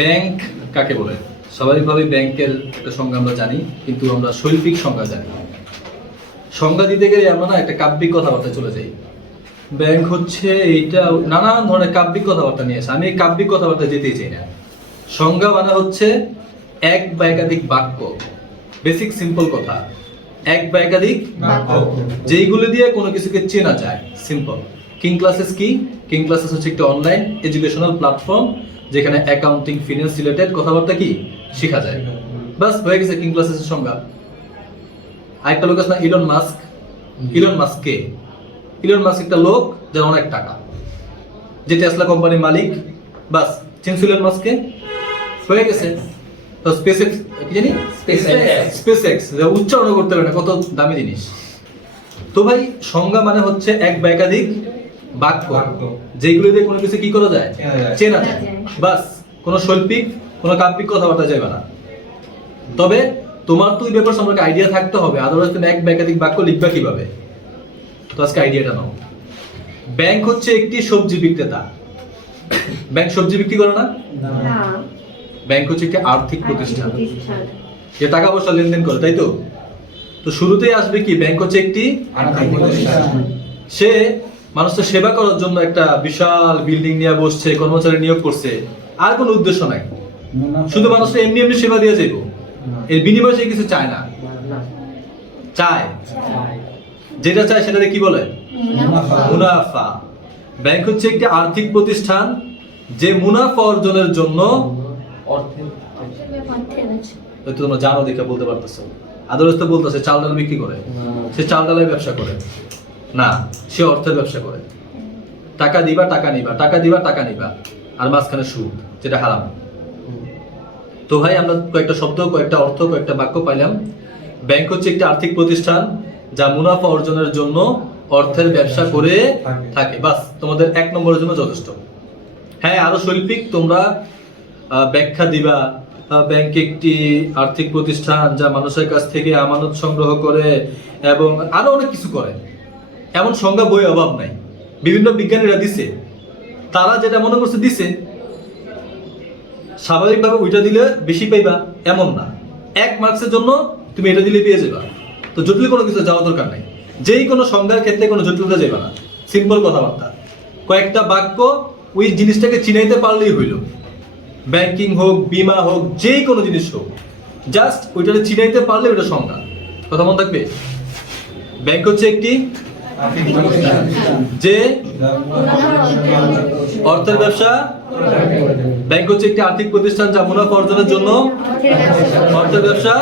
Bank কাকে বলে? স্বাভাবিকভাবে ব্যাংকের একটা সংজ্ঞা আমরা জানি, কিন্তু আমরা শৈল্পিক সংজ্ঞা জানি। সংজ্ঞা দিতে গেলে আমরা না একটা কাব্যিক কথাবার্তা চলে যাই। ব্যাংক হচ্ছে এইটা, নানান ধরনের কাব্যিক কথাবার্তা নিয়ে আসে। আমি এই কাব্যিক কথাবার্তা যেতেই চাই না। সংজ্ঞা মানে হচ্ছে এক বা একাধিক বাক্য, বেসিক সিম্পল কথা, এক বা একাধিক বাক্য যেইগুলো দিয়ে কোনো কিছুকে চেনা যায়। সিম্পল। কিং ক্লাসেস কি? কিং ক্লাসেস হচ্ছে একটা অনলাইন এডুকেশনাল প্ল্যাটফর্ম যেখানে অ্যাকাউন্টিং, ফিনান্স রিলেটেড কথাবার্তা কি শেখা যায়। বাস হয়ে গেছে কিং ক্লাসেস সংজ্ঞা। আরেকটা লোক আছে না, ইলন মাস্ক। ইলন মাস্ক কে? ইলন মাস্ক একটা লোক যার অনেক টাকা, যে টেসলা কোম্পানির মালিক। বাস চিনছো ইলন মাস্ককে? হয়ে গেছে। তো স্পেসএক্স কি জানি, স্পেসএক্স উচ্চারণ করতে পারে না, কত দামি জিনিস। তো ভাই সংজ্ঞা মানে হচ্ছে এক বা একাধিক বাক্য যেগুলো দিয়ে কোনো কিছু কি করা যায়, চেনা যায়। বাস কোনো শৈল্পিক, কোনো কাব্যিক কথাবার্তা যাবে না। তবে তোমার তো ওই ব্যাপার সম্পর্কে আইডিয়া থাকতে হবে, আদারওয়াইজ তুমি এক বা একাধিক বাক্য লিখবা কিভাবে? তো আজকে আইডিয়াটা নাও। ব্যাংক হচ্ছে একটি সবজি বিক্রেতা। ব্যাংক সবজি বিক্রি করে না? ব্যাংক হচ্ছে একটি আর্থিক প্রতিষ্ঠান যে টাকা পয়সা লেনদেন করে, তাই তো? তো শুরুতেই আসবে কি, ব্যাংক হচ্ছে একটি আর্থিক প্রতিষ্ঠান। সে মানুষের সেবা করার জন্য একটা বিশাল বিল্ডিং নিয়ে বসছে, কর্মচারী নিয়োগ করছে, আর কোনো উদ্দেশ্য নাই, শুধু মানুষের এমনি এমনি সেবা দিয়ে যাইব। এর বিনিময়ে সে কিছু চায় না, চায় যেটা চায় সেটাকে কি বলে? মুনাফা। ব্যাংক হচ্ছে একটি আর্থিক প্রতিষ্ঠান যে মুনাফা অর্জনের জন্য তোমরা জানো দেখে বলতে পারতেছো, আদারস তো বলতেছে চাল ডাল বিক্রি করে। সে চাল ডালের ব্যবসা করে না, সে অর্থের ব্যবসা করে। টাকা দিবা, টাকা নিবা, টাকা দিবা, টাকা নিবা, আর মাঝখানে সুদ, যেটা হারাম। তো ভাই আমরা কয়েকটা শব্দ, কয়েকটা অর্থ, কয়েকটা বাক্য পাইলাম। ব্যাংক হচ্ছে একটি আর্থিক প্রতিষ্ঠান যা মুনাফা অর্জনের জন্য অর্থের ব্যবসা করে থাকে। বাস তোমাদের এক নম্বরের জন্য যথেষ্ট। হ্যাঁ, আরো শৈল্পিক তোমরা ব্যাখ্যা দিবা। ব্যাংক একটি আর্থিক প্রতিষ্ঠান যা মানুষের কাছ থেকে আমানত সংগ্রহ করে এবং আরো অনেক কিছু করে। এমন সংজ্ঞা বই অভাব নাই, বিভিন্ন বিজ্ঞানীরা দিছে। তারা যেটা মনে করছে দিছে, স্বাভাবিকভাবে ওইটা দিলে বেশি পাইবা এমন না। 1 মার্কসের জন্য তুমি এটা দিলে পেয়ে যাবা। তো জটিল কোনো কিছু যাওয়া দরকার নাই। যেই কোনো সংজ্ঞার ক্ষেত্রে কোনো জটিলতা যাবে না, সিম্পল কথাবার্তা, কয়েকটা বাক্য ওই জিনিসটাকে চিনাইতে পারলেই হইল। ব্যাংকিং হোক, বীমা হোক, যেই কোনো জিনিস হোক, জাস্ট ওইটাকে চিনাইতে পারলে ওইটা সংজ্ঞা। কথা মনে থাকবে। ব্যাংক হচ্ছে একটি যে অর্থের ব্যবসা। ব্যাংক হচ্ছে একটি আর্থিক প্রতিষ্ঠান যা মুনাফা অর্জনের জন্য অর্থের ব্যবসা